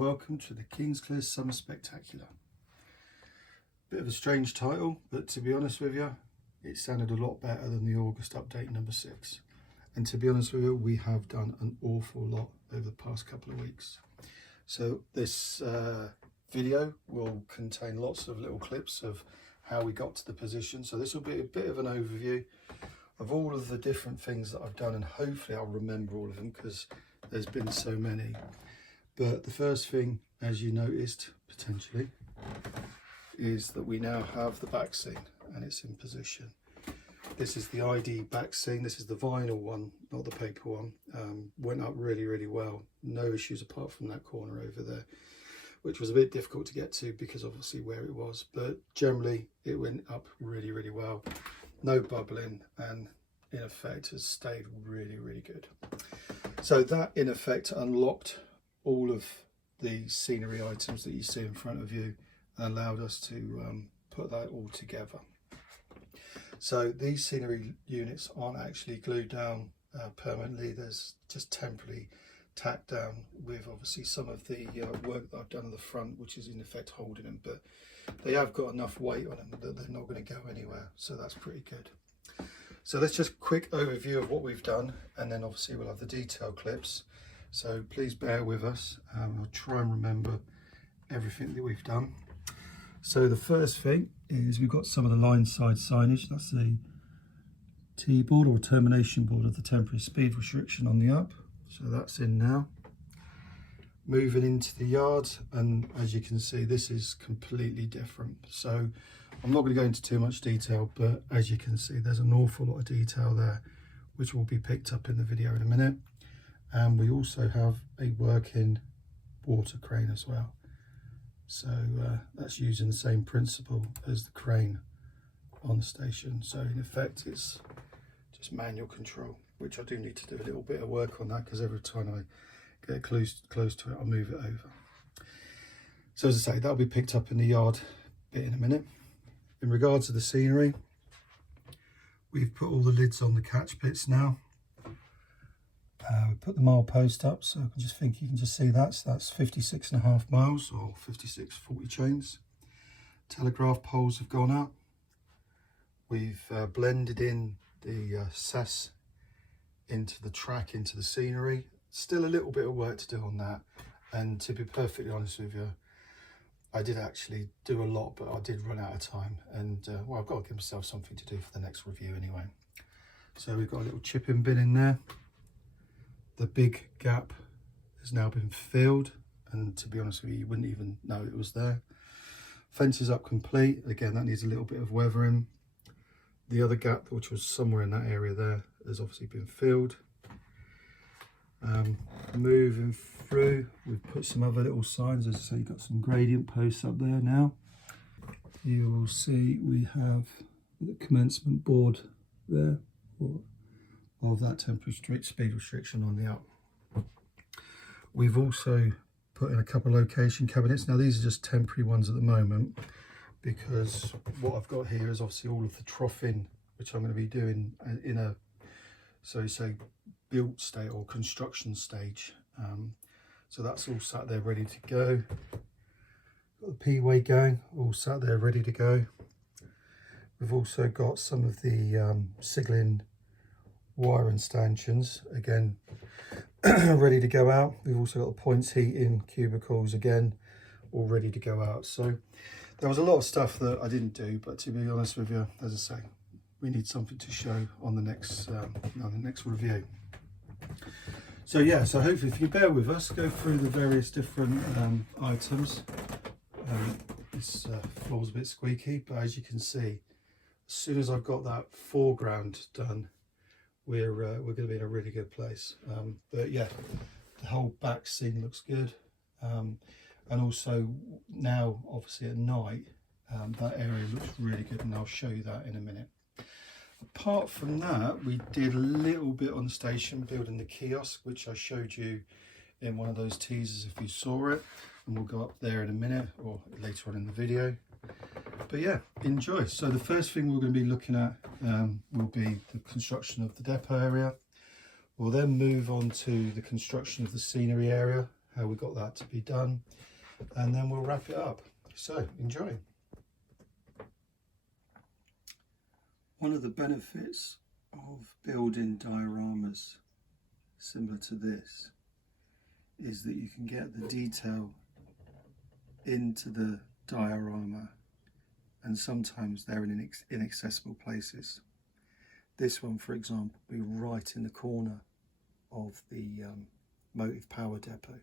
welcome to the Kingsclere Summer Spectacular. Bit of a strange title, but to be honest with you, it sounded a lot better than the August update number 6. And to be honest with you, we have done an awful lot over the past couple of weeks. So this video will contain lots of little clips of how we got to the position. So this will be a bit of an overview of all of the different things that I've done, and hopefully I'll remember all of them because there's been so many. But the first thing, as you noticed potentially, is that we now have the back scene and it's in position. This is the ID back scene. This is the vinyl one, not the paper one. Went up really well. No issues apart from that corner over there, which was a bit difficult to get to because obviously where it was. But generally it went up really well. No bubbling, and in effect has stayed really good. So that in effect unlocked all of the scenery items that you see in front of you and allowed us to put that all together. So these scenery units aren't actually glued down permanently. There's just temporarily tacked down with obviously some of the work that I've done on the front, which is in effect holding them, but they have got enough weight on them that they're not going to go anywhere, so that's pretty good. So let's just quick overview of what we've done, and then obviously we'll have the detail clips. So please bear with us. I'll try and remember everything that we've done. So the first thing is we've got some of the line side signage. That's the T-board or termination board of the temporary speed restriction on the up. So that's in now. Moving into the yard, and as you can see, this is completely different. So I'm not going to go into too much detail, but as you can see, there's an awful lot of detail there, which will be picked up in the video in a minute. And we also have a working water crane as well. So that's using the same principle as the crane on the station. So in effect, it's just manual control, which I do need to do a little bit of work on that because every time I get close to it, I'll move it over. So as I say, that'll be picked up in the yard bit in a minute. In regards to the scenery, we've put all the lids on the catch pits now. We put the mile post up, so I think you can just see that. So that's 56.5 miles or 5640 chains. Telegraph poles have gone up. We've blended in the SAS into the track, into the scenery. Still a little bit of work to do on that, and to be perfectly honest with you, I did actually do a lot, but I did run out of time, and well, I've got to give myself something to do for the next review anyway. So we've got a little chipping bin in there. The big gap has now been filled, and to be honest with you wouldn't even know it was there. Fence is up complete. Again, that needs a little bit of weathering. The other gap, which was somewhere in that area there, has obviously been filled. Moving through, we've put some other little signs. As I say, you've got some gradient posts up there now. You will see we have the commencement board there of that temporary speed restriction on the up. We've also put in a couple of location cabinets. Now these are just temporary ones at the moment because what I've got here is obviously all of the troughing, which I'm going to be doing in a, so you say, built state or construction stage. So that's all sat there ready to go. Got the P-way going, all sat there ready to go. We've also got some of the signaling wire and stanchions, again, ready to go out. We've also got the points heating cubicles, again, all ready to go out. So there was a lot of stuff that I didn't do, but to be honest with you, as I say, we need something to show on the next review. So yeah, so hopefully if you bear with us, go through the various different items. This floor's a bit squeaky, but as you can see, as soon as I've got that foreground done, we're going to be in a really good place. But yeah, the whole back scene looks good, and also now obviously at night that area looks really good, and I'll show you that in a minute. Apart from that, we did a little bit on the station building the kiosk, which I showed you in one of those teasers if you saw it, and we'll go up there in a minute or later on in the video. But yeah, enjoy. So the first thing we're going to be looking at will be the construction of the depot area. We'll then move on to the construction of the scenery area, how we got that to be done, and then we'll wrap it up. So enjoy. One of the benefits of building dioramas similar to this is that you can get the detail into the diorama, and sometimes they're in inaccessible places. This one, for example, will be right in the corner of the motive power depot,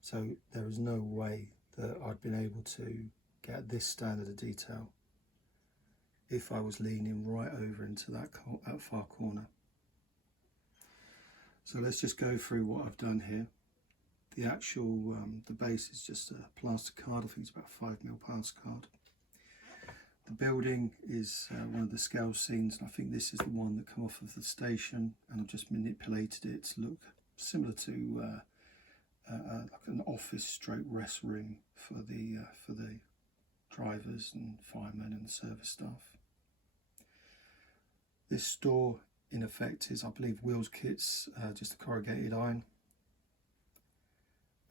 so there is no way that I'd been able to get this standard of detail if I was leaning right over into that far corner. So let's just go through what I've done here. The actual, the base is just a plaster card. I think it's about 5mm plaster card. The building is one of the scale scenes, and I think this is the one that come off of the station, and I've just manipulated it to look similar to like an office stroke rest room for the drivers and firemen and service staff. This store in effect is, I believe, Wheels Kits, just a corrugated iron.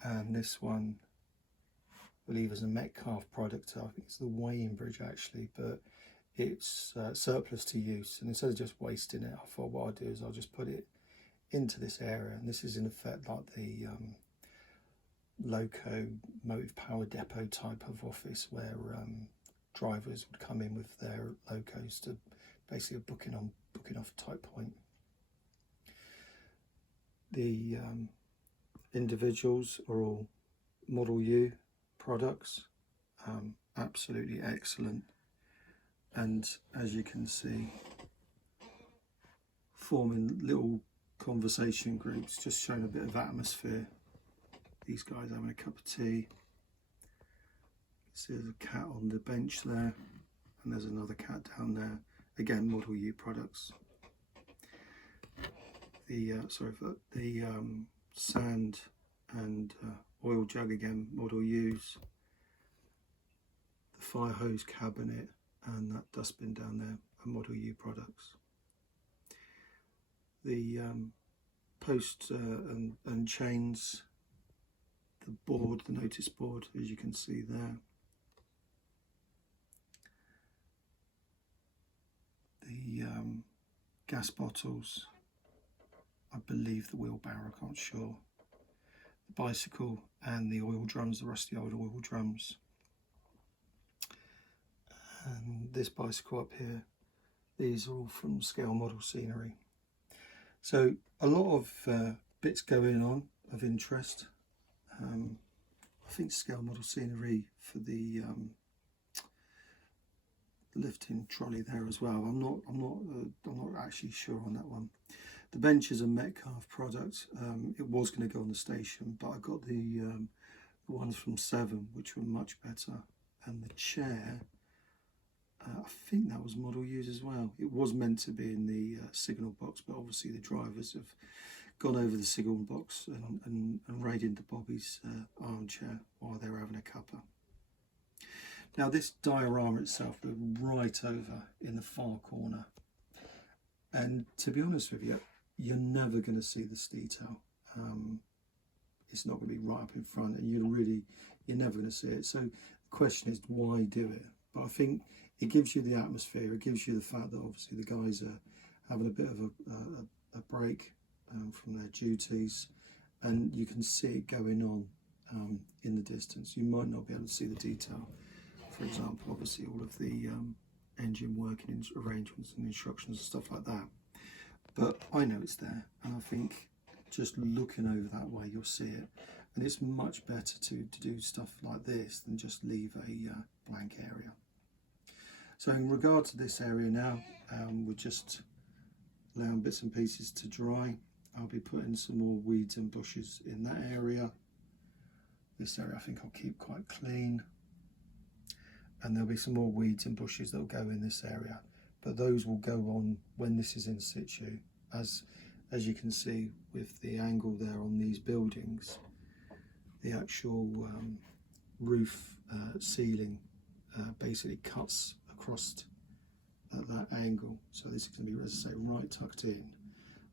And this one, I believe, is a Metcalfe product. I think it's the weighing bridge actually, but it's surplus to use. And instead of just wasting it, I thought what I'll do is I'll just put it into this area. And this is in effect like the loco motive power depot type of office where drivers would come in with their locos to basically a booking off type point. The individuals are all Model U products, absolutely excellent, and as you can see, forming little conversation groups, just showing a bit of atmosphere. These guys having a cup of tea. See there's a cat on the bench there, and there's another cat down there. Again, Model U products. The sand and oil jug, again, Model U's. The fire hose cabinet and that dustbin down there are Model U products. The posts and chains, the board, the notice board, as you can see there. The gas bottles, I believe the wheelbarrow, I can't sure. The bicycle and the oil drums, the rusty old oil drums. And this bicycle up here, these are all from Scale Model Scenery. So a lot of bits going on of interest. I think Scale Model Scenery for the lifting trolley there as well. I'm not actually sure on that one. The bench is a Metcalfe product. It was going to go on the station, but I got the ones from Seven, which were much better. And the chair, I think that was Model U's as well. It was meant to be in the signal box, but obviously the drivers have gone over the signal box and raided into Bobby's armchair while they were having a cuppa. Now this diorama itself, they're right over in the far corner, and to be honest with you, you're never going to see this detail. It's not going to be right up in front, and you're never going to see it. So the question is, why do it? But I think it gives you the atmosphere. It gives you the fact that obviously the guys are having a bit of a break from their duties, and you can see it going on in the distance. You might not be able to see the detail. For example, obviously all of the engine working arrangements and instructions and stuff like that. But I know it's there, and I think just looking over that way, you'll see it. And it's much better to do stuff like this than just leave a blank area. So in regard to this area now, we're just allowing bits and pieces to dry. I'll be putting some more weeds and bushes in that area. This area I think I'll keep quite clean. And there'll be some more weeds and bushes that will go in this area, but those will go on when this is in situ. As you can see with the angle there on these buildings, the actual roof ceiling basically cuts across at that angle. So this is going to be, as I say, right tucked in.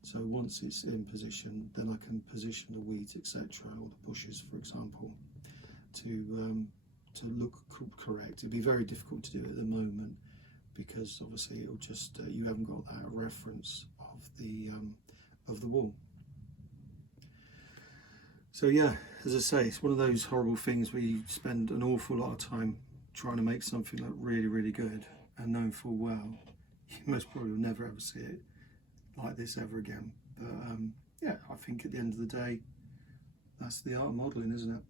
So once it's in position, then I can position the weeds, etc., or the bushes, for example, to look correct. It'd be very difficult to do at the moment because obviously it'll just you haven't got that reference of the wall. So yeah, as I say, it's one of those horrible things where you spend an awful lot of time trying to make something look really, really good, and knowing full well you most probably will never ever see it like this ever again. But yeah, I think at the end of the day, that's the art of modelling, isn't it?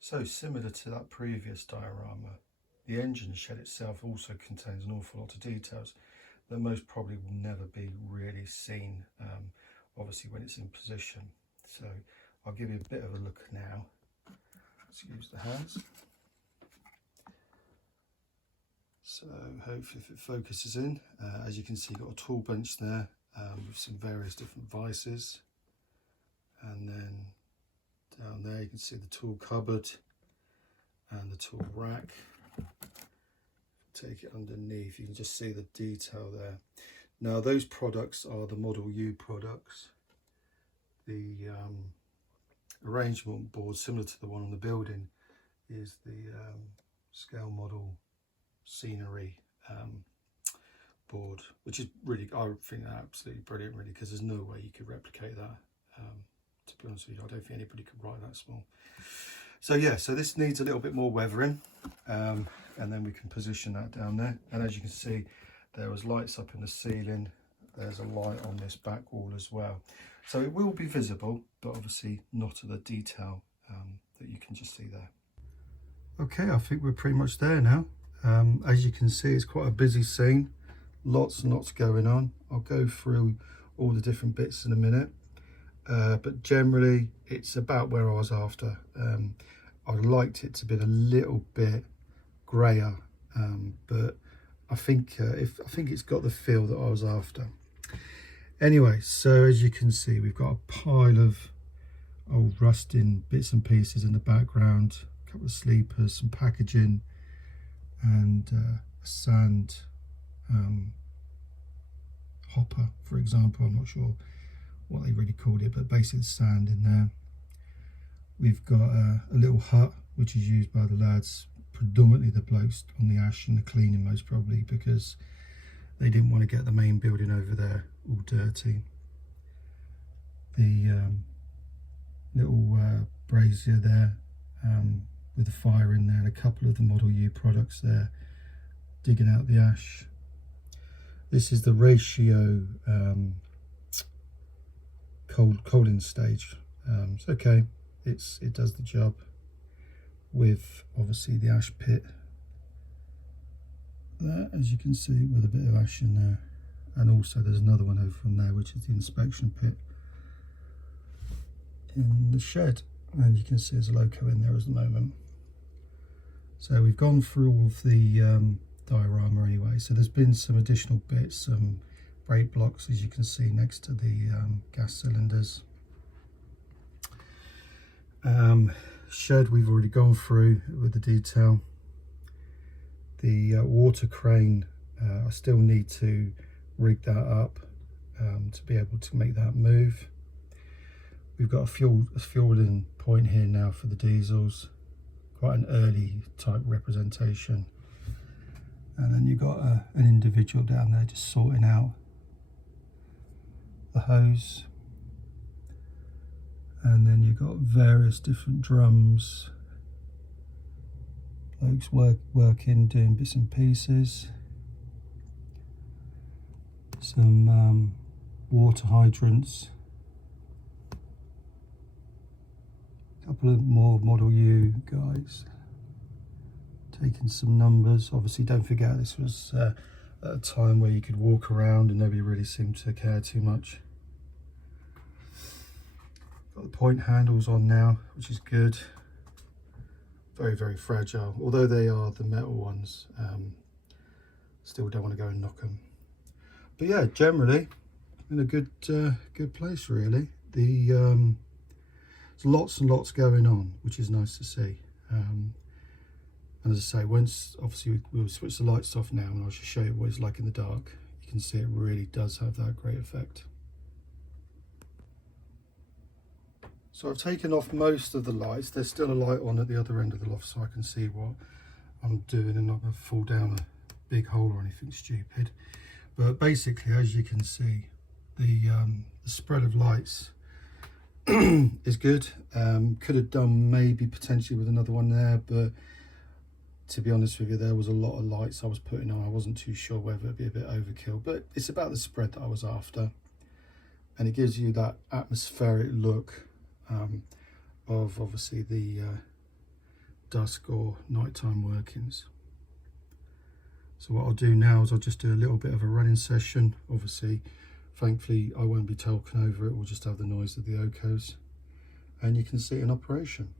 So similar to that previous diorama, the engine shed itself also contains an awful lot of details that most probably will never be really seen, obviously when it's in position. So I'll give you a bit of a look now. Excuse the hands. So hopefully if it focuses in, as you can see, you've got a tool bench there with some various different vices, and then down there you can see the tool cupboard and the tool rack. Take it underneath, you can just see the detail there. Now those products are the Model U products. The arrangement board, similar to the one on the building, is the scale model scenery board, which is really, I think, absolutely brilliant, really, because there's no way you could replicate that. To be honest with you, I don't think anybody could write that small. So yeah, so this needs a little bit more weathering, and then we can position that down there. And as you can see, there was lights up in the ceiling. There's a light on this back wall as well. So it will be visible, but obviously not to the detail that you can just see there. Okay, I think we're pretty much there now. As you can see, it's quite a busy scene. Lots and lots going on. I'll go through all the different bits in a minute. But generally, it's about where I was after. I liked it to be a little bit grayer, but I think it's got the feel that I was after. Anyway, so as you can see, we've got a pile of old rusting bits and pieces in the background, a couple of sleepers, some packaging, and a sand hopper, for example. I'm not sure what they really called it, but basically sand in there. We've got a little hut which is used by the lads, predominantly the blokes on the ash and the cleaning, most probably because they didn't want to get the main building over there all dirty. The little brazier there with the fire in there, and a couple of the Model U products there digging out the ash. This is the ratio coaling stage. It's okay, it does the job, with obviously the ash pit there, as you can see, with a bit of ash in there. And also there's another one over from there, which is the inspection pit in the shed, and you can see there's a loco in there at the moment. So we've gone through all of the diorama anyway. So there's been some additional bits, some brake blocks, as you can see, next to the gas cylinders. Shed we've already gone through with the detail. The water crane, I still need to rig that up to be able to make that move. We've got a fueling point here now for the diesels, quite an early type representation. And then you've got an individual down there just sorting out the hose. And then you've got various different drums, blokes working, doing bits and pieces. Some water hydrants. A couple of more Model U guys taking some numbers. Obviously, don't forget this was at a time where you could walk around and nobody really seemed to care too much. Got the point handles on now, which is good. Very, very fragile, although they are the metal ones. Still don't want to go and knock them. But yeah, generally in a good place, really. There's lots and lots going on, which is nice to see. And as I say, once obviously we'll switch the lights off now, and I'll just show you what it's like in the dark. you can see it really does have that great effect. So I've taken off most of the lights. There's still a light on at the other end of the loft so I can see what I'm doing and not going to fall down a big hole or anything stupid. But basically, as you can see, the spread of lights is good. Could have done maybe potentially with another one there, but to be honest with you, there was a lot of lights I was putting on. I wasn't too sure whether it'd be a bit overkill, but it's about the spread that I was after, and it gives you that atmospheric look of obviously the dusk or nighttime workings. So what I'll do now is I'll just do a little bit of a running session. Obviously, thankfully I won't be talking over it, we'll just have the noise of the Okos, and you can see it in operation.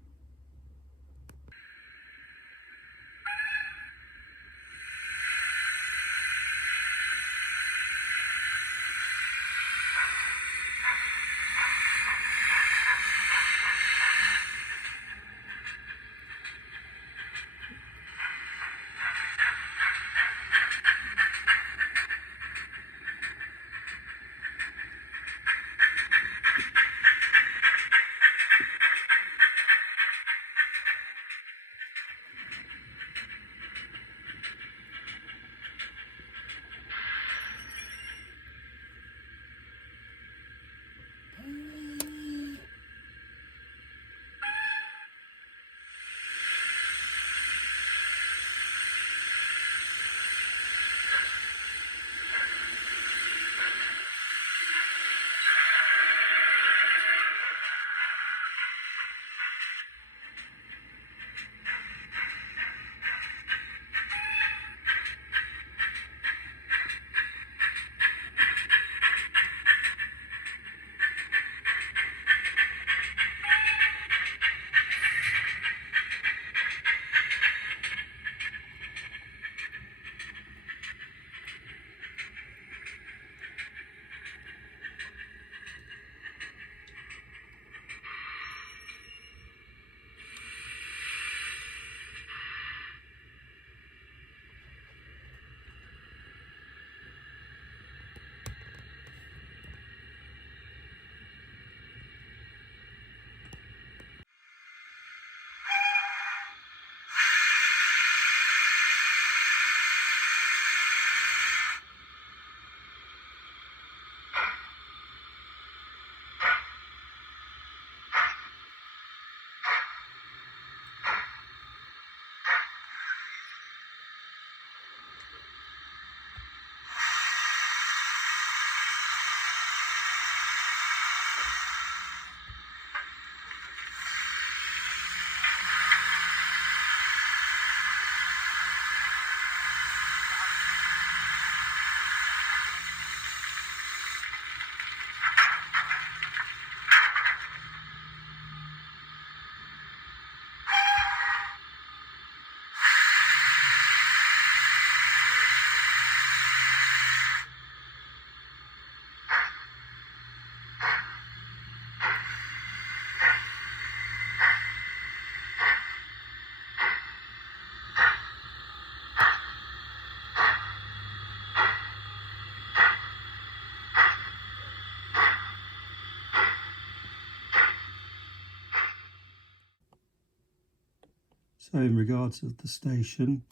So in regards of the station,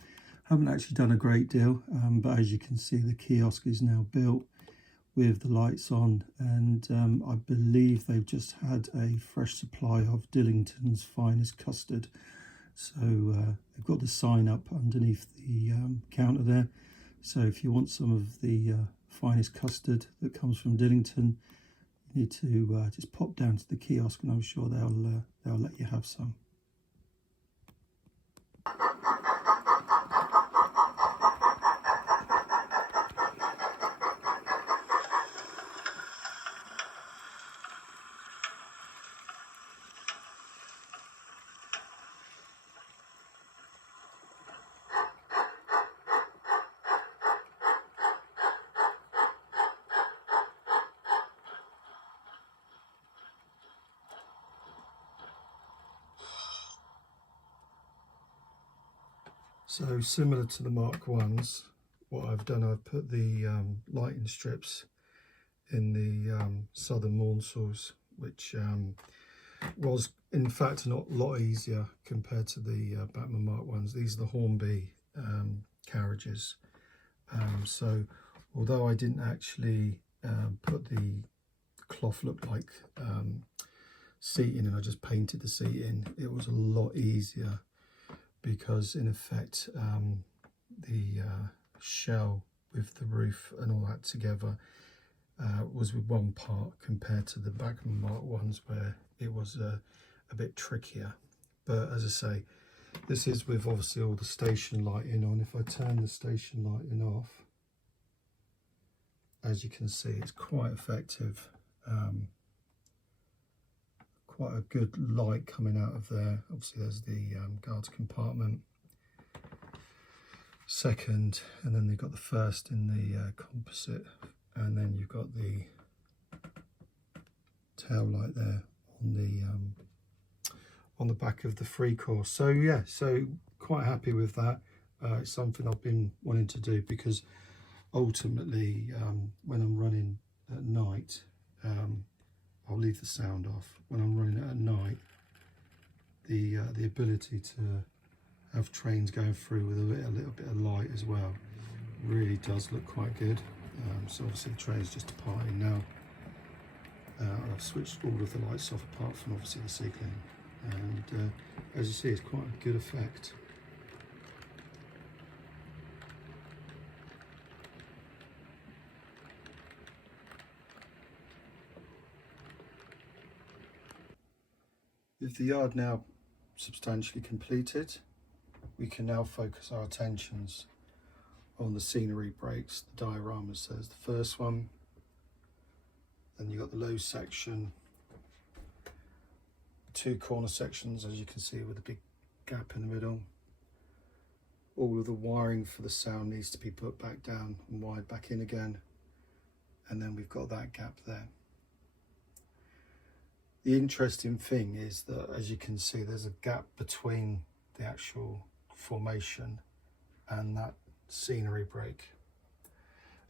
haven't actually done a great deal, but as you can see, the kiosk is now built with the lights on, and I believe they've just had a fresh supply of Dillington's finest custard. So they've got the sign up underneath the counter there. So if you want some of the finest custard that comes from Dillington, you need to just pop down to the kiosk, and I'm sure they'll let you have some. So similar to the Mark 1s, what I've done, I've put the lighting strips in the southern Maunsels, which was in fact a lot easier compared to the Bachmann Mark ones. These are the Hornby carriages. So although I didn't actually put the cloth look like seating and I just painted the seating, it was a lot easier because in effect the shell with the roof and all that together was with one part compared to the Bachmann Mark ones where it was a bit trickier. But as I say, this is with obviously all the station lighting on. If I turn the station lighting off, as you can see, it's quite effective. Quite a good light coming out of there. Obviously there's the guards compartment, second, and then they've got the first in the composite, and then you've got the tail light there on the back of the free course. So yeah, so quite happy with that. It's something I've been wanting to do because ultimately when I'm running at night, I'll leave the sound off. When I'm running it at night, the ability to have trains going through with a little bit of light as well really does look quite good. So obviously the train's just departing now. I've switched all of the lights off apart from obviously the signalling, and as you see, it's quite a good effect. With the yard now substantially completed, we can now focus our attentions on the scenery breaks, the dioramas. So there's the first one, then you've got the low section, two corner sections as you can see with a big gap in the middle. All of the wiring for the sound needs to be put back down and wired back in again, and then we've got that gap there. The interesting thing is that, as you can see, there's a gap between the actual formation and that scenery break.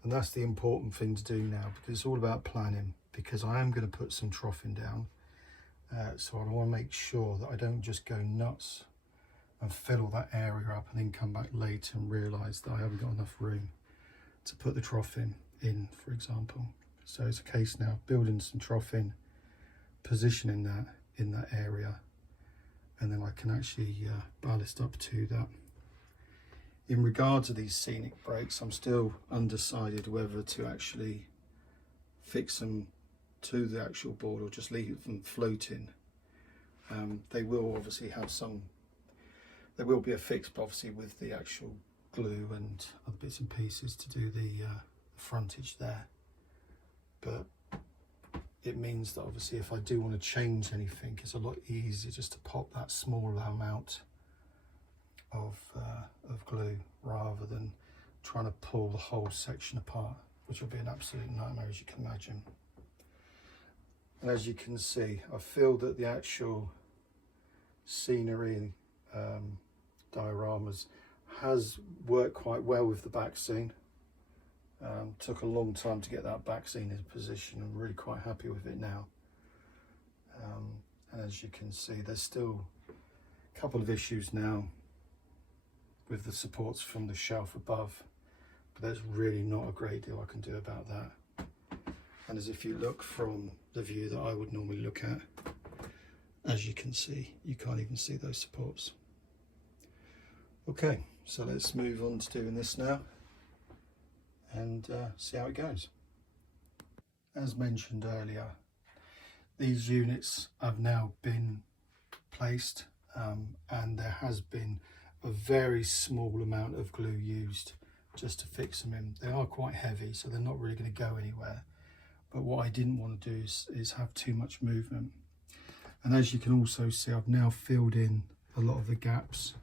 And that's the important thing to do now, because it's all about planning, because I am going to put some troughing down. So I want to make sure that I don't just go nuts and fill all that area up and then come back later and realise that I haven't got enough room to put the troughing in, for example. So it's a case now of building some troughing, positioning that in that area, and then I can actually ballast up to that. In regard to these scenic breaks, I'm still undecided whether to actually fix them to the actual board or just leave them floating. They will obviously have some, there will be a fix obviously with the actual glue and other bits and pieces to do the frontage there, but it means that obviously if I do want to change anything, it's a lot easier just to pop that small amount of glue rather than trying to pull the whole section apart, which will be an absolute nightmare, as you can imagine. And as you can see, I feel that the actual scenery dioramas has worked quite well with the back scene. Took a long time to get that back scene in position. I'm really quite happy with it now. And as you can see, there's still a couple of issues now with the supports from the shelf above, but there's really not a great deal I can do about that. And as if you look from the view that I would normally look at, as you can see, you can't even see those supports. Okay, so let's move on to doing this now and see how it goes. As mentioned earlier, these units have now been placed, and there has been a very small amount of glue used just to fix them in. They are quite heavy, so they're not really going to go anywhere. But what I didn't want to do is have too much movement. And as you can also see, I've now filled in a lot of the gaps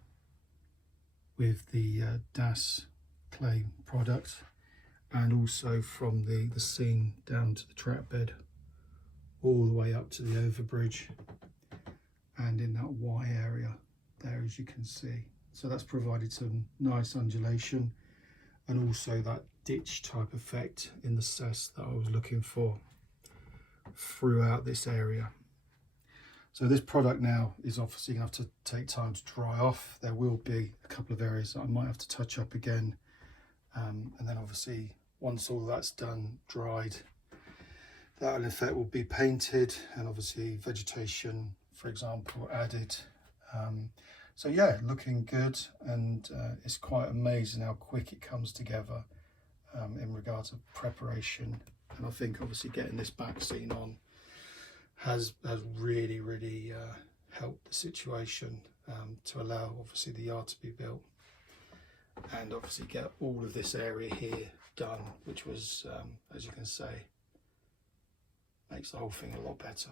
with the DAS clay product, and also from the seam down to the track bed, all the way up to the overbridge, and in that Y area there, as you can see. So that's provided some nice undulation, and also that ditch type effect in the cess that I was looking for throughout this area. So this product now is obviously going to have to take time to dry off. There will be a couple of areas that I might have to touch up again, and then obviously once all that's done, dried, that in effect will be painted, and obviously vegetation, for example, added. So yeah, looking good, and it's quite amazing how quick it comes together in regards to preparation. And I think obviously getting this back scene on has really helped the situation to allow obviously the yard to be built, and obviously get all of this area here done, which was, as you can say, makes the whole thing a lot better.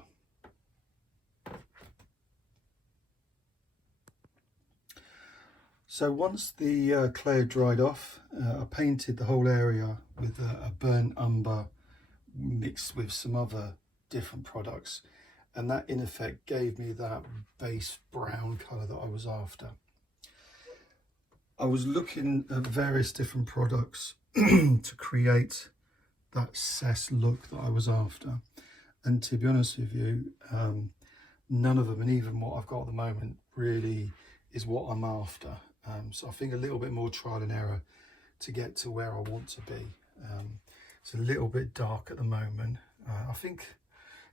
So once the clay dried off, I painted the whole area with a burnt umber mixed with some other different products, and that in effect gave me that base brown colour that I was after. I was looking at various different products to create that cess look that I was after, and to be honest with you, none of them, and even what I've got at the moment, really is what I'm after. So I think a little bit more trial and error to get to where I want to be. It's a little bit dark at the moment. I think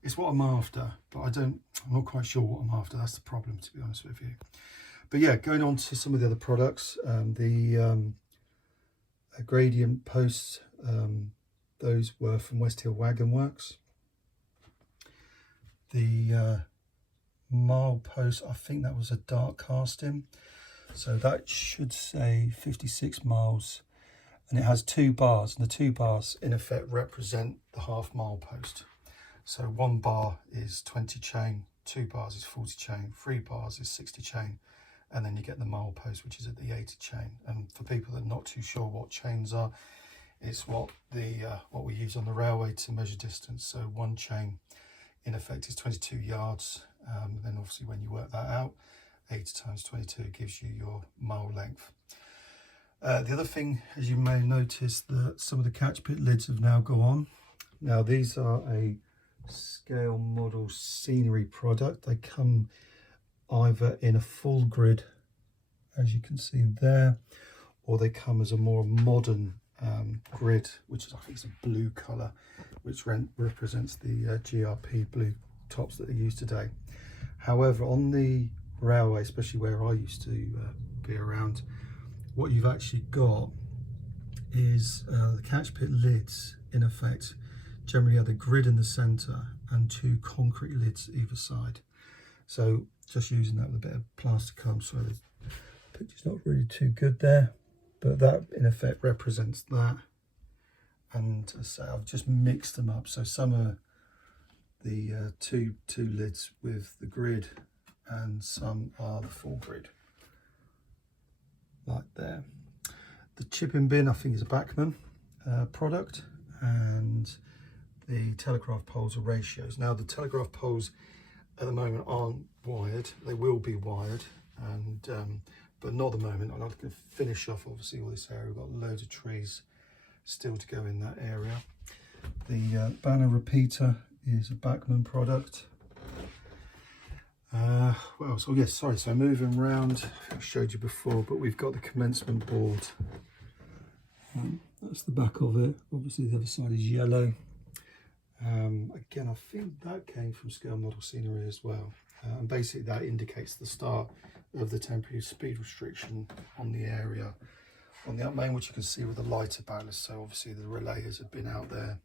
it's what I'm after, but I'm not quite sure what I'm after. That's the problem, to be honest with you. But yeah, going on to some of the other products, the gradient posts, those were from West Hill Wagon Works. The mile post, I think that was a dark casting. So that should say 56 miles, and it has 2 bars, and the 2 bars in effect represent the half mile post. So 1 bar is 20 chain, 2 bars is 40 chain, 3 bars is 60 chain, and then you get the mile post, which is at the 80 chain. And for people that are not too sure what chains are, it's what we use on the railway to measure distance. So 1 chain in effect is 22 yards. Then obviously when you work that out, 80 times 22 gives you your mile length. The other thing, as you may notice, that some of the catch pit lids have now gone on. Now these are a scale model scenery product. They come either in a full grid, as you can see there, or they come as a more modern grid, which is, I think, it's a blue colour, which represents the GRP blue tops that are used today. However, on the railway, especially where I used to be around, what you've actually got is the catch pit lids in effect generally have a grid in the centre and 2 concrete lids either side. So just using that with a bit of Plasticom, so the picture's not really too good there, but that in effect represents that. And so I've just mixed them up, so some are the two lids with the grid, and some are the full grid, like there. The chipping bin, I think, is a Bachmann product, and the telegraph poles are ratios. Now the telegraph poles at the moment aren't wired. They will be wired, and but not at the moment. I'm not going to finish off obviously all this area. We've got loads of trees still to go in that area. The banner repeater is a Bachmann product. What else? Oh yes, sorry, so moving around, I showed you before, but we've got the commencement board. That's the back of it. Obviously the other side is yellow. Again, I think that came from Scale Model Scenery as well. And basically that indicates the start of the temporary speed restriction on the area on the up main, which you can see with the lighter ballast. So obviously the relayers have been out there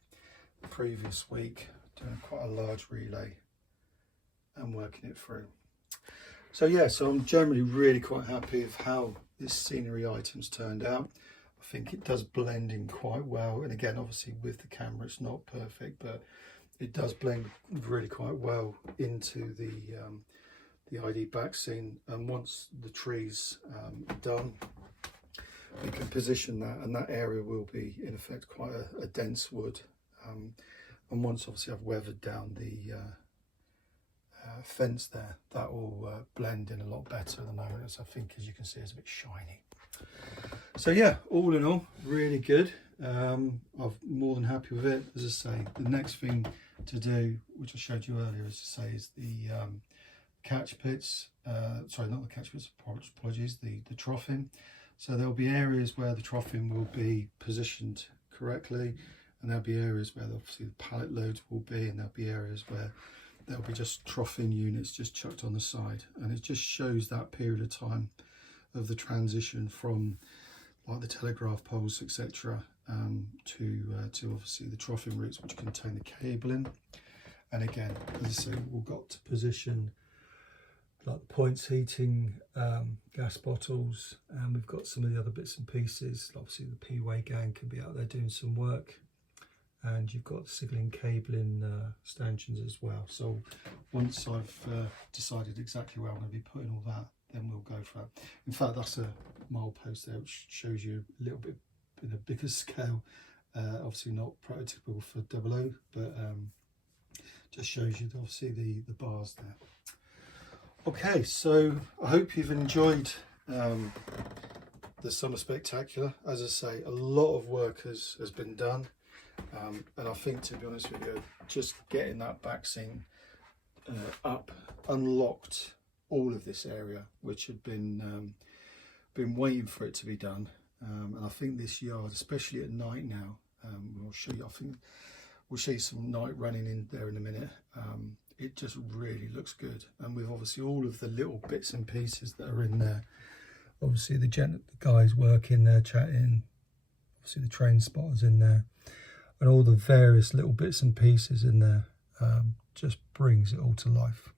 the previous week doing quite a large relay and working it through. So yeah, so I'm generally really quite happy with how this scenery items turned out. I think it does blend in quite well, and again, obviously with the camera it's not perfect, but it does blend really quite well into the ID back scene. And once the trees are done, we can position that, and that area will be in effect quite a dense wood. And once obviously I've weathered down the fence there, that will blend in a lot better than others. I think, as you can see, it's a bit shiny. So yeah, all in all, really good. I'm more than happy with it. As I say, the next thing to do, which I showed you earlier, as I say, is the catch pits. Sorry, not the catch pits, apologies, the troughing. So there'll be areas where the troughing will be positioned correctly, and there'll be areas where obviously the pallet loads will be, and there'll be areas where there'll be just troughing units just chucked on the side. And it just shows that period of time of the transition from like the telegraph poles, etc., to obviously the troughing routes, which contain the cabling. And again, as I say, we've got to position like the points heating gas bottles, and we've got some of the other bits and pieces. Obviously the P-Way gang can be out there doing some work, and you've got signalling cabling stanchions as well. So once I've decided exactly where I'm going to be putting all that, then we'll go for it. In fact, that's a milepost there, which shows you a little bit in a bigger scale. Obviously not prototypical for 00, but just shows you obviously the bars there. Okay, so I hope you've enjoyed the Summer Spectacular. As I say, a lot of work has been done, and I think, to be honest with you, just getting that back seam up unlocked all of this area, which had been waiting for it to be done. And I think this yard, especially at night now, we'll show you. I think we'll show you some night running in there in a minute. It just really looks good, and with obviously all of the little bits and pieces that are in there. Obviously the guys working there chatting, obviously the train spotters in there, and all the various little bits and pieces in there, just brings it all to life.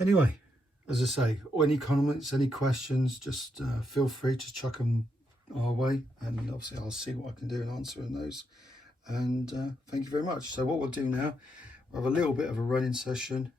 Anyway, as I say, any comments, any questions, just feel free to chuck them our way, and obviously I'll see what I can do in answering those. And thank you very much. So what we'll do now, we'll have a little bit of a running session,